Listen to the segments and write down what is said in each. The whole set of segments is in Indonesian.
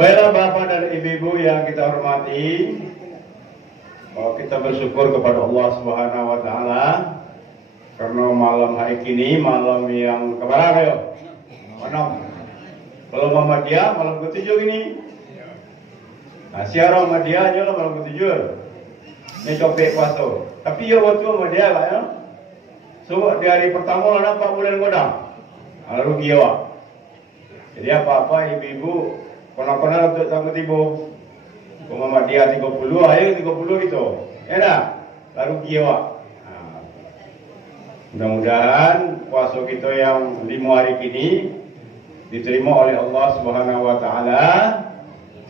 Baiklah Bapak dan Ibu-ibu yang kita hormati, kita bersyukur kepada Allah Subhanahu wa taala karena malam hari ini malam yang keberapa ya? Malam. Kalau Muhammadiyah malam ke-7 ini. Nah, siara Muhammadiyah aja lah malam ke-7. Ini copek puasa. Tapi ya waktu Muhammadiyah lah ya. So di hari pertama lah nampak bulan godang. Lalu giwa. Jadi apa-apa ibu-ibu kona-kona untuk tanggung tiba. Muhammadiyah 30, ayo 30 gitu. Enak. Lalu giwa. Mudah-mudahan puasa kita yang 5 hari ini diterima oleh Allah Subhanahu wa taala.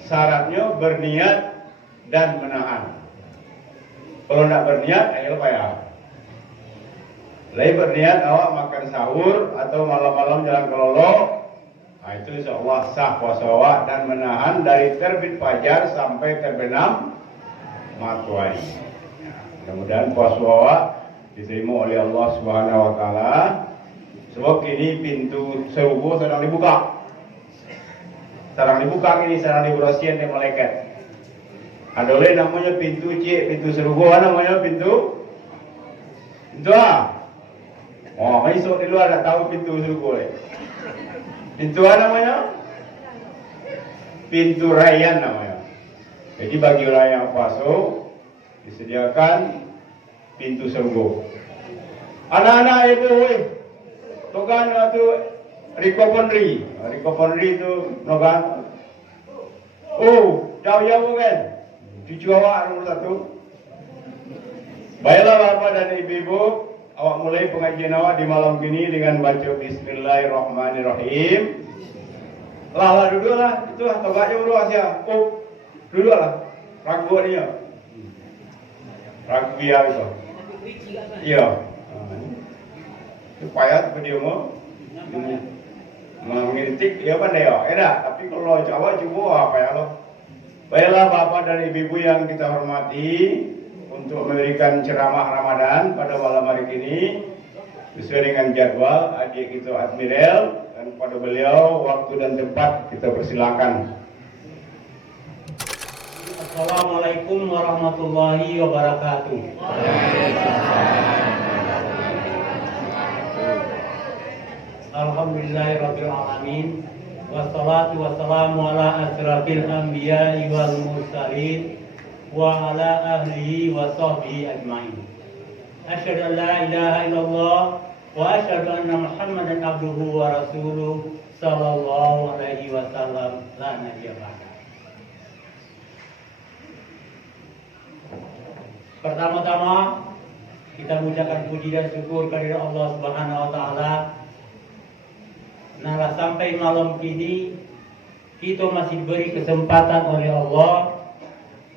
Syaratnya berniat dan menahan. Kalau tidak berniat, ayo payah. Lain berniat awak makan sahur atau malam-malam jalan kelolo. Nah, itu insya Allah sah puasa awak dan menahan dari terbit fajar sampai terbenam matahari. Mudah-mudahan puasa awak diterima oleh Allah Subhanahu wa taala. Sebab kini pintu surga sedang dibuka. Sedang dibuka ini, sedang diberasihan oleh malaikat. Ada oleh namanya pintu pintu surga, namanya pintu A. Oh, masuk di luar tak tahu pintu surga. Pintu A namanya? Pintu Rayyan namanya. Jadi bagi orang yang masuk disediakan pintu surga. Anak-anak ibu, togan itu recovery itu nogan. Oh, jauh-jauh kan? Cucu awak nomor 1. Baiklah Bapak dan Ibu-ibu, awak mulai pengajian awak di malam ini dengan baca Bismillahirrahmanirrahim. Lah duduk lah, itu lah togaknya dulu Asia. Oh, duduk lah. Ragu dia. Ragu dia itu. Iya. Itu payah tapi dia mau mengiritik dia pandai ya. Enak, tapi kalau Jawa coba apa ya lo? Baiklah Bapak dan Ibu yang kita hormati, untuk memberikan ceramah Ramadan pada malam hari ini sesuai dengan jadwal adik kita Admiral, dan pada beliau waktu dan tempat kita persilakan. Assalamualaikum warahmatullahi wabarakatuh. Alhamdulillahirabbil alamin. Wassalatu wassalamu ala asyrafil anbiya'i wal mursalin wa ala ahlihi wa sahbihi ajma'in. Asyhadu an la ilaha illallah wa asyhadu anna Muhammadan abduhu wa rasuluh sallallahu alaihi wasallam la nabiyya ba'da. Pertama-tama kita mengucapkan puji dan syukur kepada Allah Subhanahu wa taala. Nah, sampai malam ini kita masih diberi kesempatan oleh Allah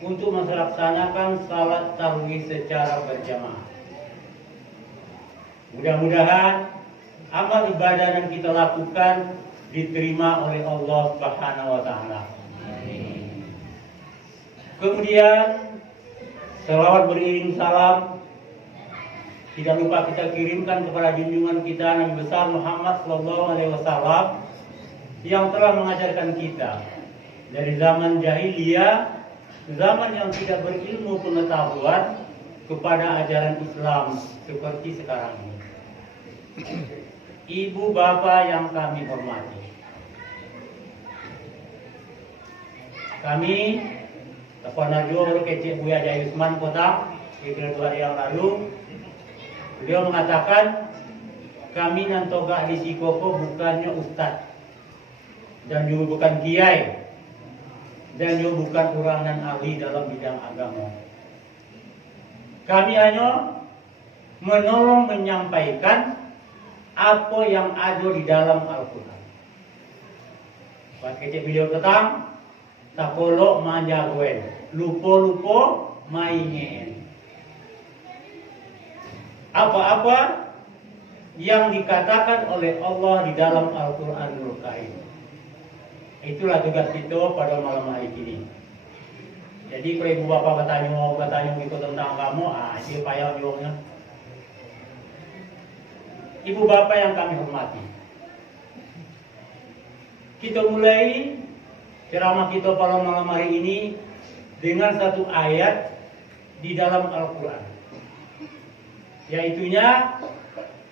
untuk melaksanakan salat tarawih secara berjamaah. Mudah-mudahan amal ibadah yang kita lakukan diterima oleh Allah Subhanahu wa taala. Kemudian selawat beriring salam tidak lupa kita kirimkan kepada junjungan kita Nabi besar Muhammad sallallahu alaihi wasallam yang telah mengajarkan kita dari zaman jahiliyah, zaman yang tidak berilmu pengetahuan, kepada ajaran Islam seperti sekarang ini. Ibu bapak yang kami hormati, kami Tepan Najwa kecil Buya Jaya Usman Kota beberapa hari yang lalu, beliau mengatakan kami nantoga ahli sikoko bukannya ustadz dan juga bukan kiai dan juga bukan orang dan ahli dalam bidang agama. Kami hanya menolong menyampaikan apa yang ada di dalam Al-Quran. Pas kecil beliau ketang, tak polok manjaguen, lupo-lupo maingen. Apa-apa yang dikatakan oleh Allah di dalam Al-Quranul Karim. Itulah tugas kita pada malam hari ini. Jadi kalau ibu bapak bertanya gitu tentang kamu, dia payah jawabnya. Ibu bapak yang kami hormati, kita mulai ceramah kita pada malam hari ini dengan satu ayat di dalam Al-Quran, yaitunya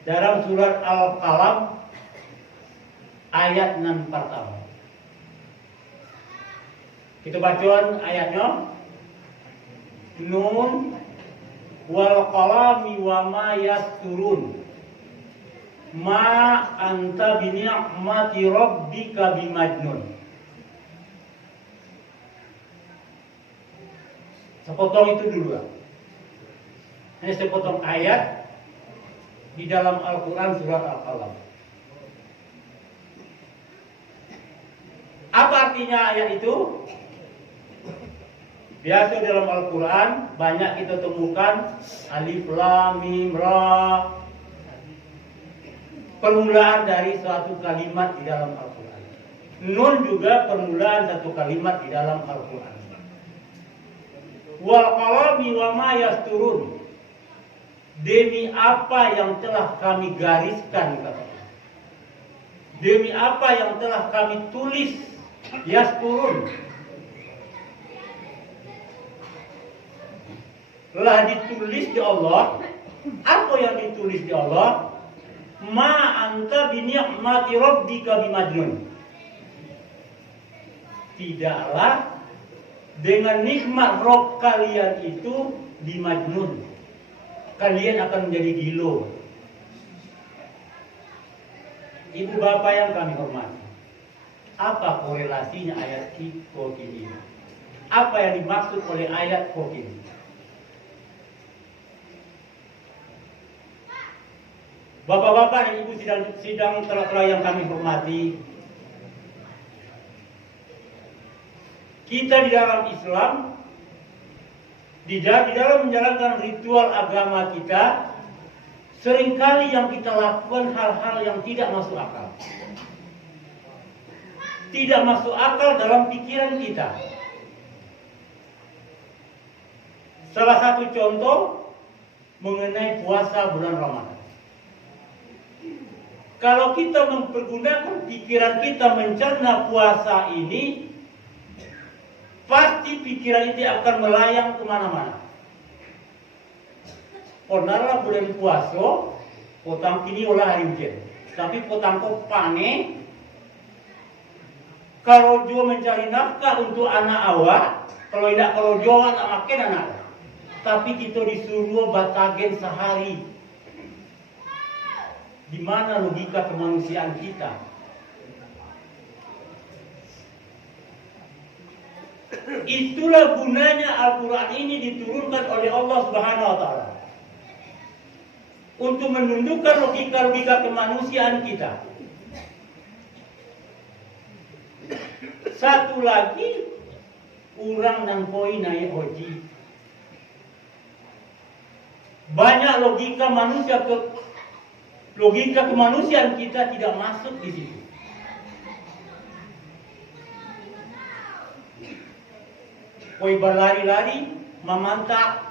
dalam surat Al-Qalam ayat 6 pertama. Kita bacakan ayatnya. Nun wal qalami wa ma yasturun ma anta bi ni'mati rabbika bimajnun. Sepotong itu dulu ya. Ini sepotong ayat di dalam Al-Quran surat Al-Qalam. Apa artinya ayat itu? Biasa dalam Al-Quran banyak kita temukan alif, lam, mim, ra, permulaan dari suatu kalimat di dalam Al-Quran. Nun juga permulaan satu kalimat di dalam Al-Quran. Wal qalami wa ma yasturun, demi apa yang telah kami gariskan, katanya. Demi apa yang telah kami tulis, yasturun, telah ditulis di Allah. Apa yang ditulis di Allah? Ma anta bi ni'mati rabbika bimajnun. Tidaklah dengan nikmat Rabb kalian itu bimajnun, kalian akan menjadi gila. Ibu bapak yang kami hormati, apa korelasinya ayat kok ini? Apa yang dimaksud oleh ayat kok ini? Bapak-bapak dan ibu sidang telah yang kami hormati, kita di dalam Islam, di dalam menjalankan ritual agama kita, seringkali yang kita lakukan hal-hal yang tidak masuk akal. Tidak masuk akal dalam pikiran kita. Salah satu contoh mengenai puasa bulan Ramadan. Kalau kita mempergunakan pikiran kita mencerna puasa ini, pasti pikiran itu akan melayang kemana-mana. Pernahlah bulan puasa, potang kini olah hari hujan. Tapi potang kok pane, kalau juga mencari nafkah untuk anak awak, kalau tidak kalau juga tak makan anak. Tapi kita disuruh batagen sehari. Di mana logika kemanusiaan kita? Itulah gunanya Al-Quran ini diturunkan oleh Allah Subhanahu wa Ta'ala, untuk menundukkan logika-logika kemanusiaan kita. Satu lagi, orang nang koi naik haji. Banyak logika kemanusiaan kita tidak masuk di situ. Koi berlari-lari, memantak.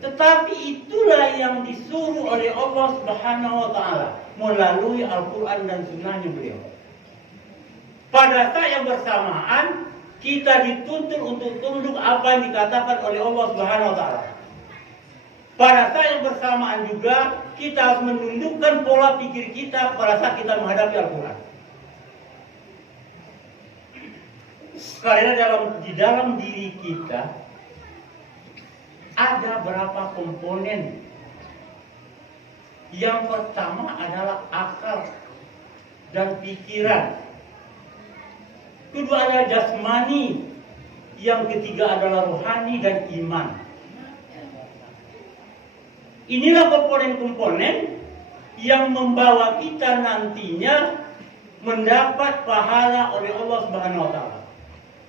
Tetapi itulah yang disuruh oleh Allah Subhanahu wa Ta'ala melalui Al-Quran dan Sunnahnya beliau. Pada saat yang bersamaan, kita dituntut untuk tunduk apa yang dikatakan oleh Allah Subhanahu wa Ta'ala. Pada saat yang bersamaan juga, kita harus menundukkan pola pikir kita pada saat kita menghadapi Al-Quran. Karena di dalam diri kita ada berapa komponen. Yang pertama adalah akal dan pikiran. Kedua adalah jasmani. Yang ketiga adalah rohani dan iman. Inilah komponen-komponen yang membawa kita nantinya mendapat pahala oleh Allah Subhanahu wa Ta'ala.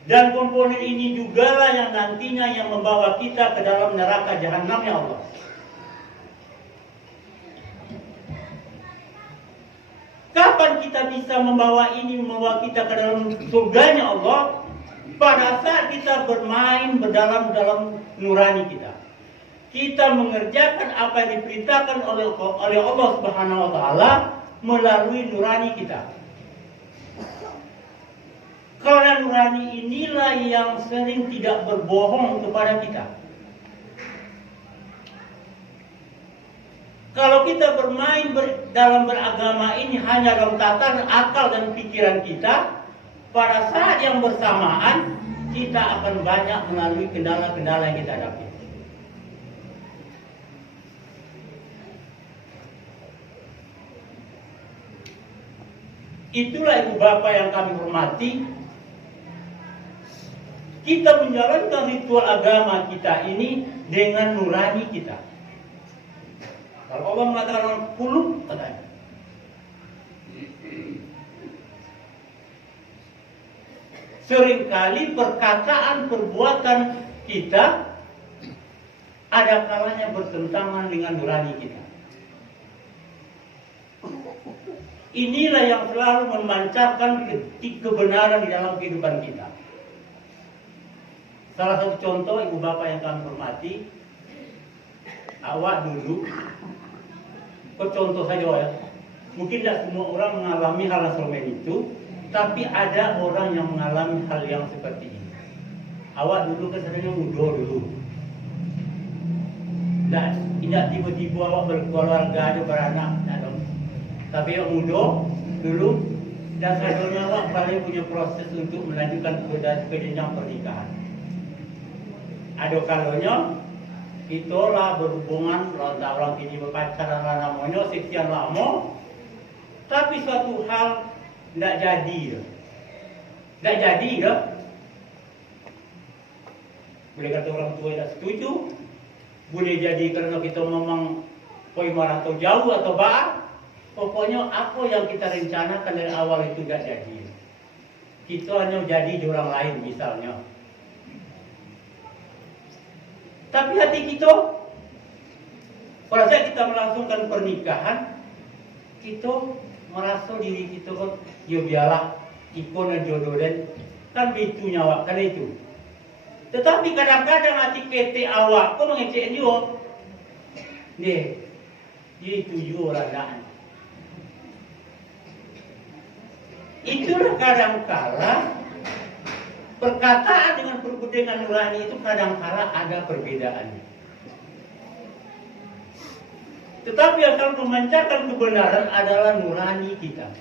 Dan komponen ini jugalah yang nantinya yang membawa kita ke dalam neraka jahanamnya Allah. Kapan kita bisa membawa kita ke dalam surganya Allah? Pada saat kita bermain dalam nurani kita. Kita mengerjakan apa yang diperintahkan oleh Allah Subhanahu wa Ta'ala melalui nurani kita. Karena nurani inilah yang sering tidak berbohong kepada kita. Kalau kita bermain dalam beragama ini hanya dalam tataran akal dan pikiran kita, pada saat yang bersamaan kita akan banyak melalui kendala-kendala yang kita hadapi. Itulah ibu bapak yang kami hormati. Kita menjalankan ritual agama kita ini dengan nurani kita. Kalau Allah mengatakan kulub, katanya. Seringkali perkataan, perbuatan kita ada kalanya bertentangan dengan nurani kita. Inilah yang selalu memancarkan kebenaran di dalam kehidupan kita. Salah satu contoh ibu bapak yang kami hormati, awak dulu, contoh saja ya, mungkin tidak semua orang mengalami hal yang semacam itu, tapi ada orang yang mengalami hal yang seperti ini. Awak dulu kesannya muda dulu, tidak tiba-tiba awak berkeluarga ada beranak, tapi awak muda dulu dan akhirnya awak paling punya proses untuk melanjutkan ke jenjang pernikahan. Ada kalanya itulah berhubungan orang ini berpacaran namanya sekian lama, tapi suatu hal tidak jadi ya. Boleh kata orang tua tidak setuju, boleh jadi karena kita memang poi merantau jauh atau bah, pokoknya apa yang kita rencanakan dari awal itu tidak jadi. Kita hanya jadi di orang lain misalnya. Tapi hati kita, pada saat kita melangsungkan pernikahan, kita merasa diri kita kan, ya biarlah ikon dan jodoh dan kan itu nyawa kan itu. Tetapi kadang-kadang hati kete awak, kau mengecek dia, dia itu juga orang. Itulah kadang-kala perkataan dengan nurani itu kadang-kala ada perbedaannya. Tetapi yang akan memancarkan kebenaran adalah nurani kita.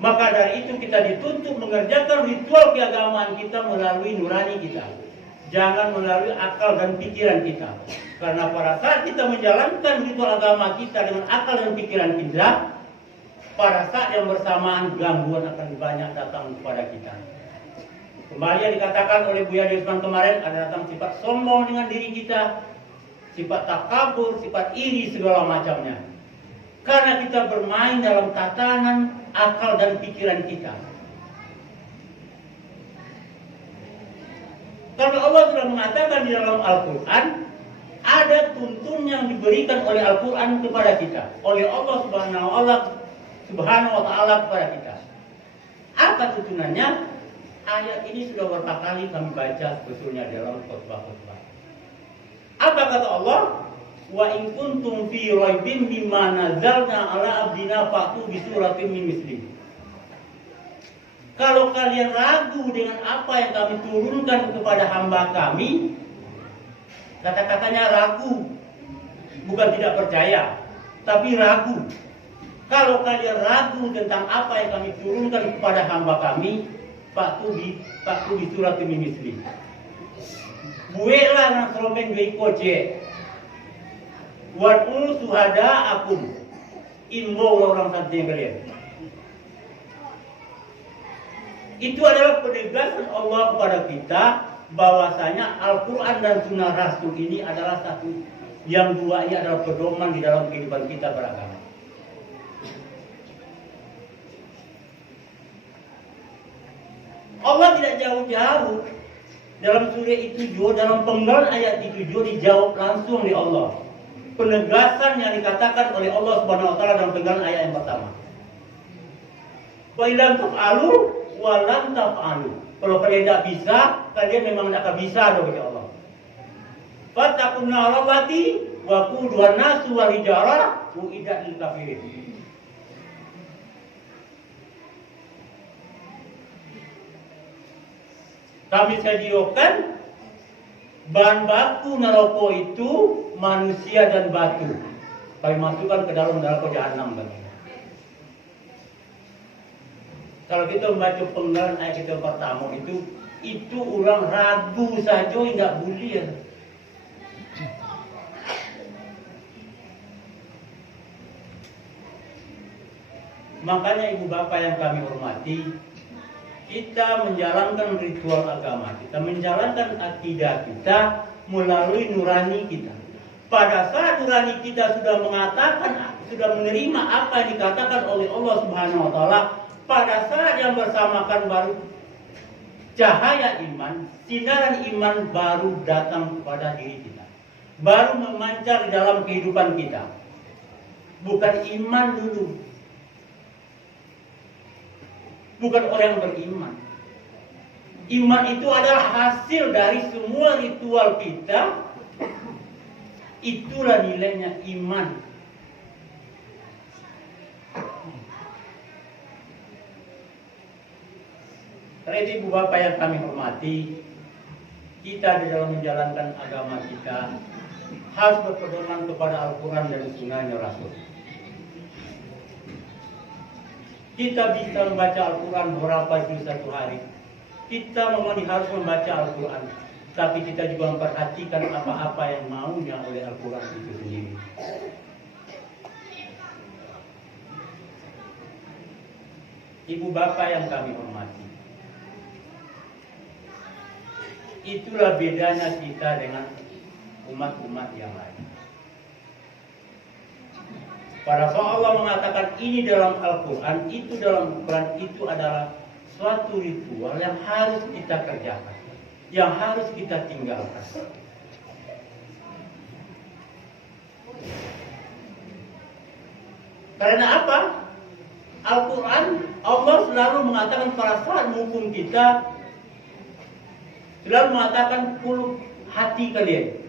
Maka dari itu kita dituntut mengerjakan ritual keagamaan kita melalui nurani kita. Jangan melalui akal dan pikiran kita. Karena pada saat kita menjalankan ritual agama kita dengan akal dan pikiran kita, pada saat yang bersamaan gangguan akan banyak datang kepada kita. Kembali yang dikatakan oleh Buya Yusman kemarin, ada datang sifat sombong dengan diri kita, sifat takabur, sifat iri, segala macamnya. Karena kita bermain dalam tatanan akal dan pikiran kita. Karena Allah sudah mengatakan di dalam Al-Quran, ada tuntun yang diberikan oleh Al-Quran kepada kita, oleh Allah Subhanahu wa ta'ala kepada kita. Apa tuntunannya? Ayat ini sudah beberapa kali kami baca sebetulnya dalam khutbah-khutbah. Apa kata Allah? Wa in kuntum fi raibin mimma nazzalna ala abdina fa'tu bi suratin min mislihi. Kalau kalian ragu dengan apa yang kami turunkan kepada hamba kami, kata-katanya ragu, bukan tidak percaya, tapi ragu. Kalau kalian ragu tentang apa yang kami turunkan kepada hamba kami, Fa'tu bi suratin min mislihi. Buelah nang seromen gue koje. Wad'u suhada'akum. Imbo orang santai kalian. Itu adalah penegasan Allah kepada kita bahwasanya Al-Quran dan Sunnah Rasul ini adalah satu. Yang dua ini adalah pedoman di dalam kehidupan kita beragama. Allah tidak jauh-jauh dalam surah itu juga, dalam penggalan ayat itu juga dijawab langsung oleh Allah. Penegasan yang dikatakan oleh Allah Subhanahu wa taala dalam penggalan ayat yang pertama. Wa illam taf'alu wa lam taf'alu. Kalau kalian tidak bisa, kalian memang tidak akan bisa oleh Allah. Fattaqun nar allati waquduha an-nasu wal hijarah uiddat lil kafirin. Kami sediakan bahan baku neraka itu manusia dan batu. Kami masukkan ke dalam neraka jahanam. Kalau kita membaca penggalan ayat kita pertama itu orang ragu saja tidak boleh. Makanya ibu bapak yang kami hormati, kita menjalankan ritual agama kita, menjalankan akidah kita melalui nurani kita. Pada saat nurani kita sudah mengatakan, sudah menerima apa yang dikatakan oleh Allah Subhanahu wa taala, pada saat yang bersamakan baru cahaya iman, sinaran iman baru datang kepada diri kita. Baru memancar dalam kehidupan kita. Bukan iman dulu. Bukan orang yang beriman. Iman itu adalah hasil dari semua ritual kita. Itulah nilainya iman. Karena itu ibu bapak yang kami hormati, kita di dalam menjalankan agama kita harus berpedoman kepada Al-Quran dan Sunnahnya Rasul. Kita bisa membaca Al-Quran beberapa juz satu hari. Kita memang harus membaca Al-Quran, tapi kita juga memperhatikan apa-apa yang maunya oleh Al-Quran itu sendiri. Ibu bapak yang kami hormati, itulah bedanya kita dengan umat-umat yang lain. Pada saat Allah mengatakan ini dalam Al-Quran, itu dalam Al-Quran itu adalah suatu ritual yang harus kita kerjakan, yang harus kita tinggalkan. Karena apa? Al-Quran, Allah selalu mengatakan pada saat menghukum kita, selalu mengatakan kul hati kalian.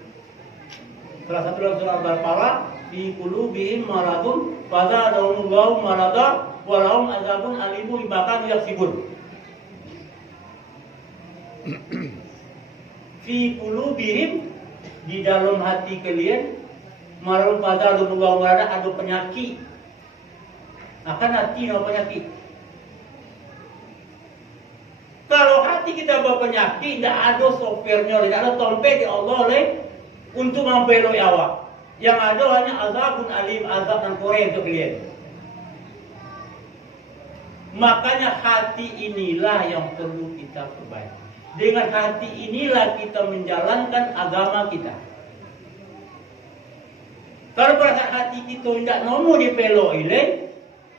Salah satu dalam surah Al-Baqarah, fi qulubihim maradun fazadahumullahu marada wa lahum azabun alimun bima kanu yaksibun. Fi qulubihim, di dalam hati kalian, maradun fazadahumullahu marada, ada penyakit. Akan hati ada penyakit. Kalau hati kita berpenyakit, tidak ada sopirnya, tidak ada tompet di Allah untuk membeloi awak. Yang ada hanya azabun alim, azab dan korek untuk kalian. Makanya hati inilah yang perlu kita perbaiki. Dengan hati inilah kita menjalankan agama kita. Kalau pada hati kita tidak mau dipeloi,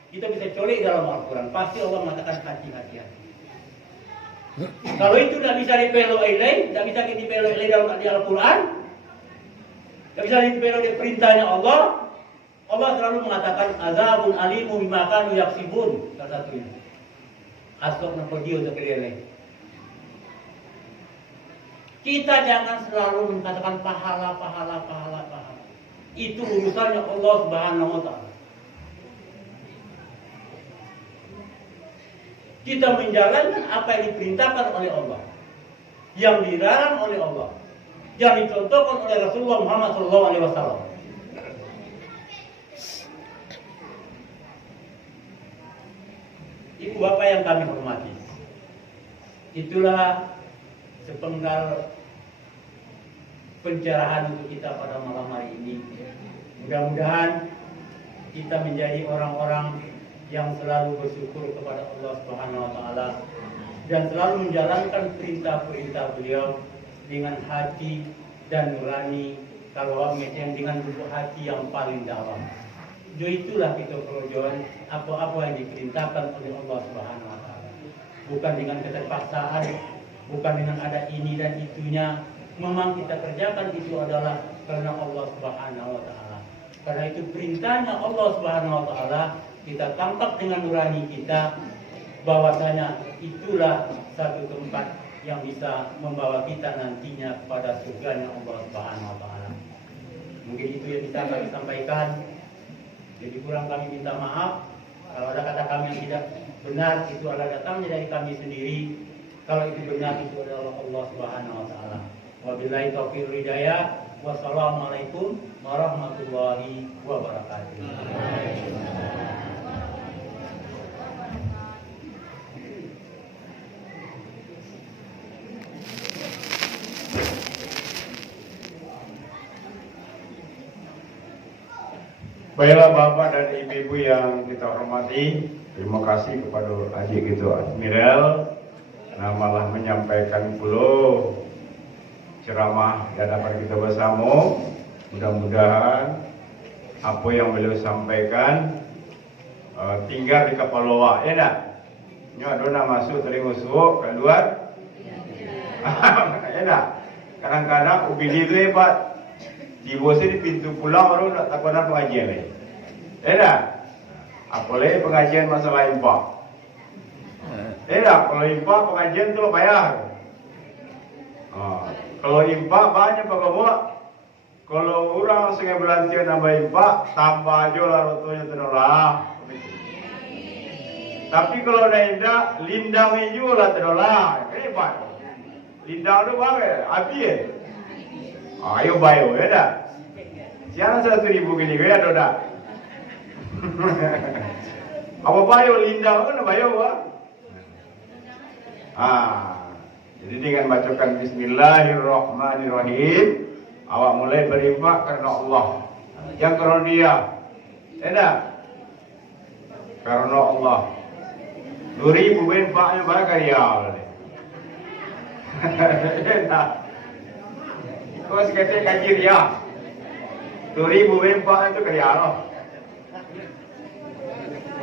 kita bisa colek dalam Al-Quran. Pasti Allah mengatakan hati-hati. Kalau itu tidak bisa dipeloi, tidak bisa dipeloi dalam Al-Quran, tidak bisa dipeloi di perintahnya Allah, Allah selalu mengatakan azabun alimu bima kanu yaksibun. Salah satunya asok nak pergi untuk kalian. Kita jangan selalu mengatakan pahala. Itu urusannya Allah Subhanahu wa taala. Kita menjalankan apa yang diperintahkan oleh Allah, yang dilarang oleh Allah, yang dicontohkan oleh Rasulullah Muhammad SAW. Ibu bapak yang kami hormati, itulah sepenggal pencerahan untuk kita pada malam hari ini. Mudah-mudahan kita menjadi orang-orang yang selalu bersyukur kepada Allah Subhanahu wa taala dan selalu menjalankan perintah-perintah beliau dengan hati dan nurani, kalau dengan lubuk hati yang paling dalam. Itulah kita perjuangan apa-apa yang diperintahkan oleh Allah Subhanahu wa taala. Bukan dengan keterpaksaan, bukan dengan ada ini dan itunya. Memang kita kerjakan itu adalah karena Allah Subhanahu wa taala. Karena itu perintahnya Allah Subhanahu wa taala, kita tangkap dengan nurani kita, bahwasanya itulah satu tempat yang bisa membawa kita nantinya kepada surganya Allah Subhanahu wa taala. Mungkin itu yang bisa kami sampaikan. Jadi kurang kami minta maaf. Kalau ada kata kami yang tidak benar, itu adalah datangnya dari kami sendiri. Kalau itu benar, itu adalah Allah Subhanahu wa taala. Wabillahi taufiq wal hidayah. Wassalamualaikum warahmatullahi wabarakatuh. Baiklah Bapak dan Ibu-ibu yang kita hormati, terima kasih kepada adik gitu Admiral yang malah menyampaikan pula ceramah di hadapan kita bersama. Mudah-mudahan apa yang beliau sampaikan tinggal di kepala awak, ya tak? Nyo dona masuk telinga suuk keluar. Ya tak? Kadang-kadang ubili itu hebat. Tiba di pintu pulang baru nak takut pengajian ni. Tak? Apalagi pengajian masalah impak. Tak? Kalau impak pengajian tu bayar. Kalau impak banyak pegawai. Kalau orang sengaja belantian nambah impak, tambah aja lah rotonya terolak. Tapi kalau tidak, lindang itu lah terolak. Kenapa? Lindang tu bagai, habis. Ayo bayo, ya dah. Siapa 1.000 gini, ya dah. Apa bayo lindang kan bayo apa? Jadi dengan bacakan Bismillahirrahmanirrahim, awak mulai berinfak karena Allah. Yang karena Dia, ya dah. Karena Allah. 2.000 infaknya bakal ya. Ya dah. Kau sekali kaji ria, 2.000 infak itu kerja loh.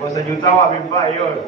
Kau 1 juta awak infak yo.